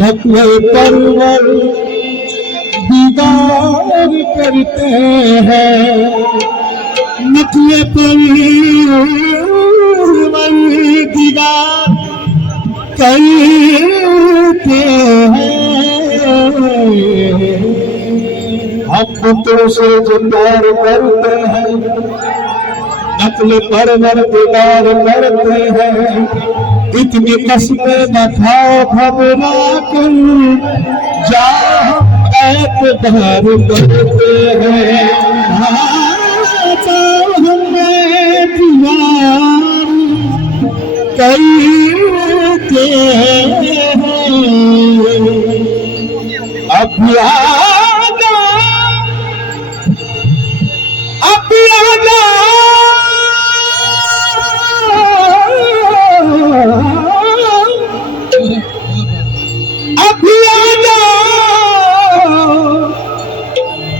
नकले परवर दीदार करते हैं, नकले परवर दीदार करते हैं। हम तुमसे जो प्यार करते हैं, नकले परवर दीदार करते हैं। इतनी कसमें न खाओ घबरा कर, जाओ ऐतबार करते हैं। हमें प्यार करते हैं। अब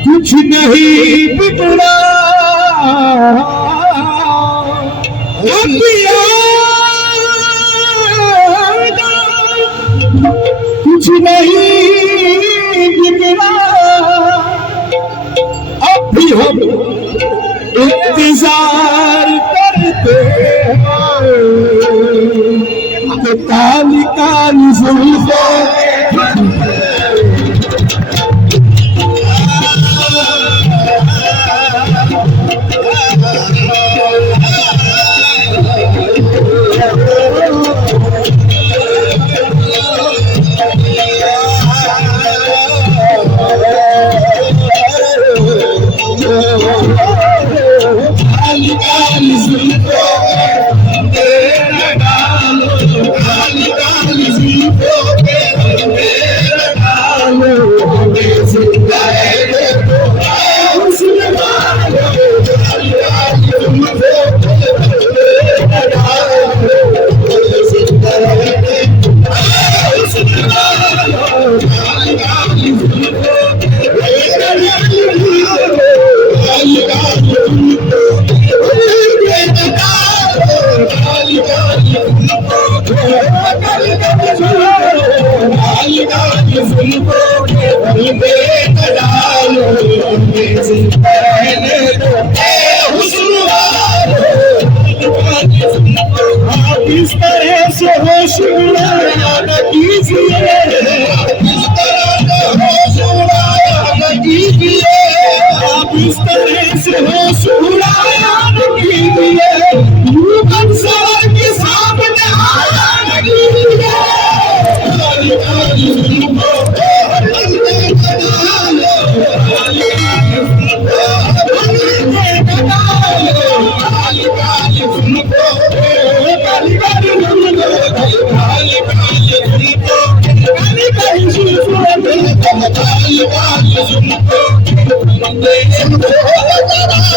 कुछ नहीं बिगड़ा, कुछ नहीं बिगड़ा। अब भी हम इंतजार करते हैं। काली काली जुल्फों इस तरह से होश उड़ाया न कीजिए, इस तरह से होश उड़ाया न कीजिए। आप इस तरह से होश उड़ाया न कीजिए, यूं मंजर के सामने आया न कीजिए।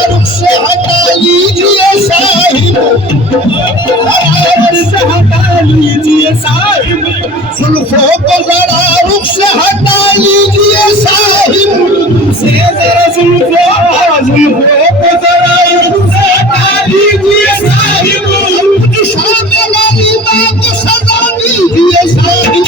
रुख से हटा लीजिए साहिब, हटा लीजिए साहिब। जुल्फों को जरा रुख से हटा लीजिए साहिब। से जरा जुल्फों को जरा रुख से हटा लीजिए साहिब। सामने वाली माँ को सजा दीजिए साहिब।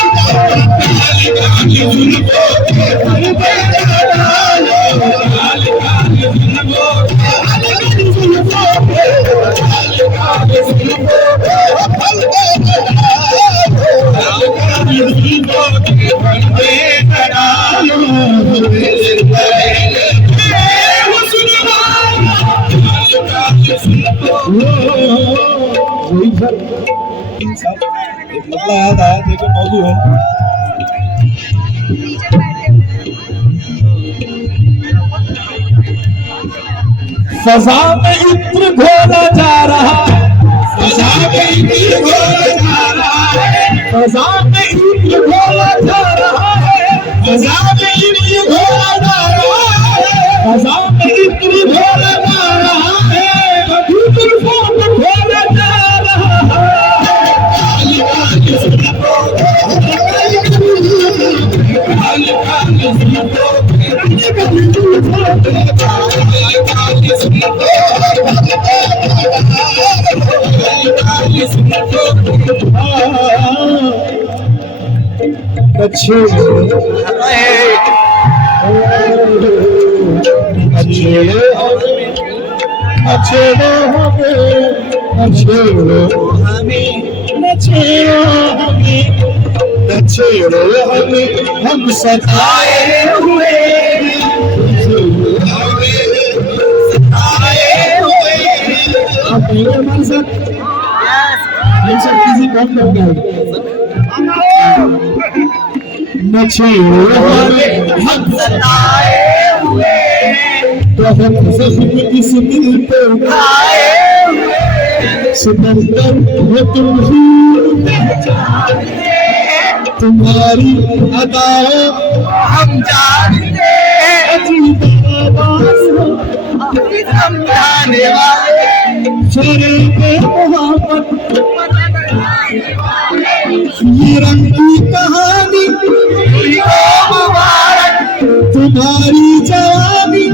एक मतला याद आया, देखो मौजूद है। फजा में इत्र घोला जा रहा है, फजा में इत्र घोला जा रहा है, फजा में इत्र घोला जा रहा है, फजा में इत्र घोला जा रहा है, फजा में इत्र घोला जा रहा है, मधु जुल्फों को घोला जा रहा है। अच्छे हम सताए हुए आप किसी कम कर हम सताए हुए तो हम जख्म इस दिल पे उठाए हुए सिकंदर वो तुम ही पहचानते तुम्हारी अदाओं हम जानते अजीब आवाज हो समझाने वाले शेरे पे मोहब्बत ये रंग की कहानी मुबारक तुम्हारी जवानी